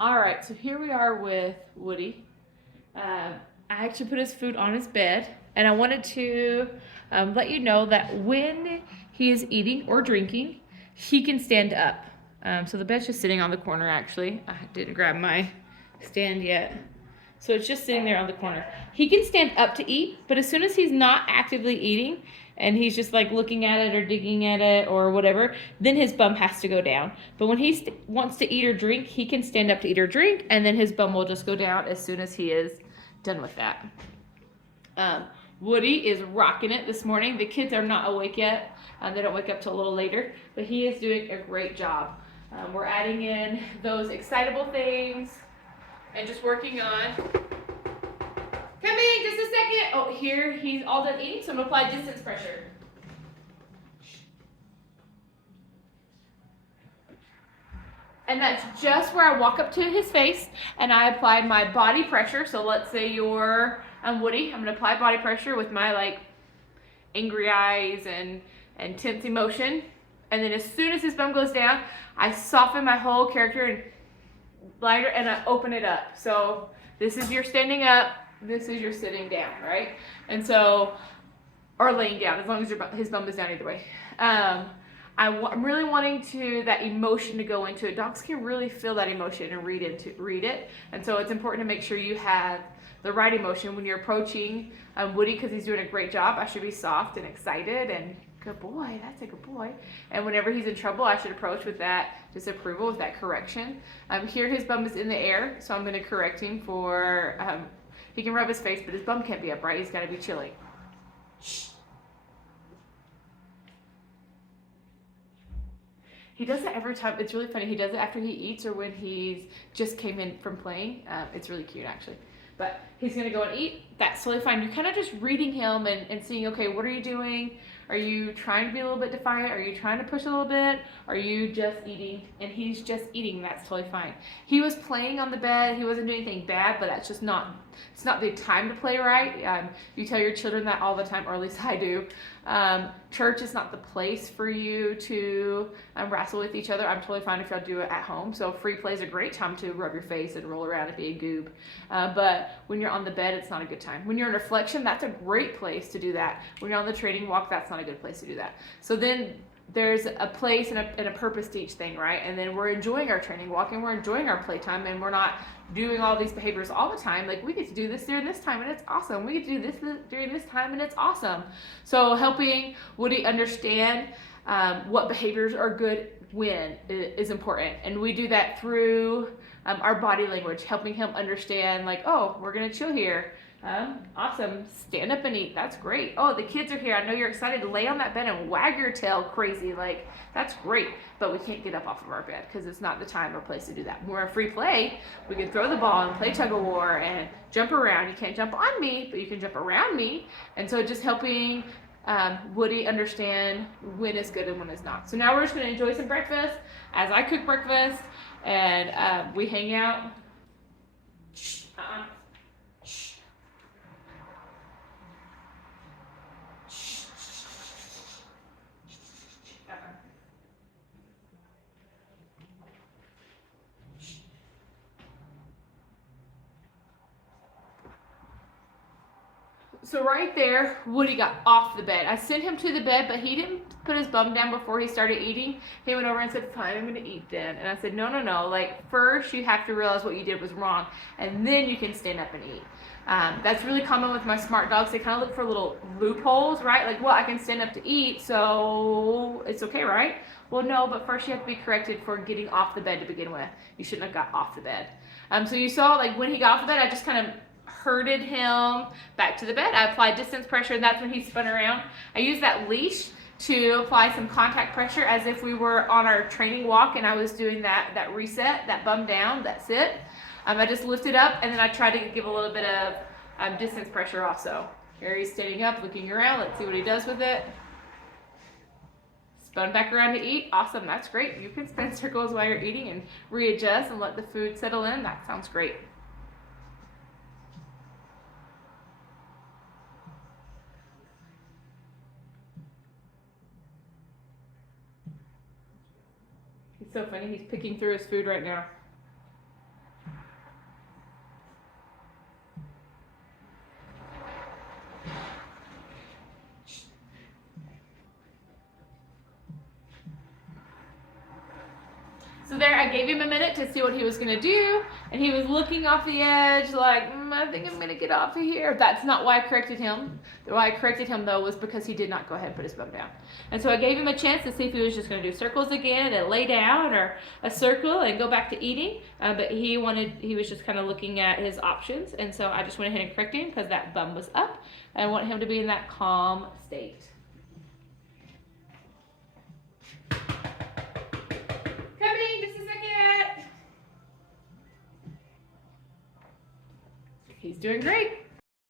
All right, so here we are with Woody. I actually put his food on his bed, and I wanted to let you know that when he is eating or drinking, he can stand up. So the bed's just sitting on the corner, actually. I didn't grab my stand yet. So it's just sitting there on the corner. He can stand up to eat, but as soon as he's not actively eating and he's just like looking at it or digging at it or whatever, then his bum has to go down. But when he wants to eat or drink, he can stand up to eat or drink, and then his bum will just go down as soon as he is done with that. Um, Woody is rocking it this morning. The kids are not awake yet. They don't wake up till a little later, but he is doing a great job. We're adding in those excitable things and just working on. Coming, just a second. Oh, here he's all done eating, so I'm gonna apply distance pressure. And that's just where I walk up to his face and I applied my body pressure. So let's say you're Woody. I'm gonna apply body pressure with my like angry eyes and tense emotion. And then as soon as his bum goes down, I soften my whole character and lighter and I open it up. So this is your standing up, this is your sitting down, right? And so, or laying down, as long as his bum is down either way. I'm really wanting that emotion to go into it. Dogs can really feel that emotion and read it. And so it's important to make sure you have the right emotion when you're approaching Woody, because he's doing a great job. I should be soft and excited and good boy, that's a good boy. And whenever he's in trouble, I should approach with that disapproval, with that correction. Here his bum is in the air, so I'm going to correct him for, he can rub his face, but his bum can't be upright. He's got to be chilling. Shh. He does it every time. It's really funny. He does it after he eats or when he's just came in from playing. It's really cute, actually. But he's going to go and eat. That's totally fine. You're kind of just reading him and seeing, okay, what are you doing? Are you trying to be a little bit defiant? Are you trying to push a little bit? Are you just eating? And he's just eating. That's totally fine. He was playing on the bed. He wasn't doing anything bad, but that's just not, it's not the time to play, right? You tell your children that all the time, or at least I do. Church is not the place for you to wrestle with each other. I'm totally fine if y'all do it at home. So free play is a great time to rub your face and roll around and be a goob. But when you're on the bed, it's not a good time. When you're in reflection, that's a great place to do that. When you're on the training walk, that's not a good place to do that. So then there's a place and a purpose to each thing, right? And then we're enjoying our training walk and we're enjoying our playtime, and we're not doing all these behaviors all the time. Like, we get to do this during this time and it's awesome. We get to do this during this time and it's awesome. So helping Woody understand what behaviors are good when is important. And we do that through our body language, helping him understand, like, oh, we're going to chill here. Awesome. Stand up and eat. That's great. Oh, the kids are here. I know you're excited to lay on that bed and wag your tail crazy. Like, that's great. But we can't get up off of our bed because it's not the time or place to do that. When we're in free play, we can throw the ball and play tug of war and jump around. You can't jump on me, but you can jump around me. And so just helping Woody understand when is good and when is not. So now we're just going to enjoy some breakfast as I cook breakfast and we hang out. Shh, shh. So right there, Woody got off the bed. I sent him to the bed, but he didn't put his bum down before he started eating. He went over and said, fine, I'm going to eat then. And I said, no, no, no. Like, first you have to realize what you did was wrong, and then you can stand up and eat. That's really common with my smart dogs. They kind of look for little loopholes, right? Like, well, I can stand up to eat, so it's okay, right? Well, no, but first you have to be corrected for getting off the bed to begin with. You shouldn't have got off the bed. So you saw, like, when he got off the bed, I just kind of herded him back to the bed. I applied distance pressure, and that's when he spun around. I used that leash to apply some contact pressure as if we were on our training walk and I was doing that reset, that bum down, that sit. I just lifted up and then I tried to give a little bit of distance pressure also. Here he's standing up, looking around. Let's see what he does with it. Spun back around to eat. Awesome, that's great. You can spin circles while you're eating and readjust and let the food settle in. That sounds great. He's so funny. He's picking through his food right now. So there, I gave him a minute to see what he was gonna do, and he was looking off the edge like, I think I'm gonna get off of here. That's not why I corrected him. Why I corrected him though was because he did not go ahead and put his bum down. And so I gave him a chance to see if he was just gonna do circles again and lay down, or a circle and go back to eating. But he was just kind of looking at his options, and so I just went ahead and corrected him because that bum was up. I want him to be in that calm state. Just a second. He's doing great.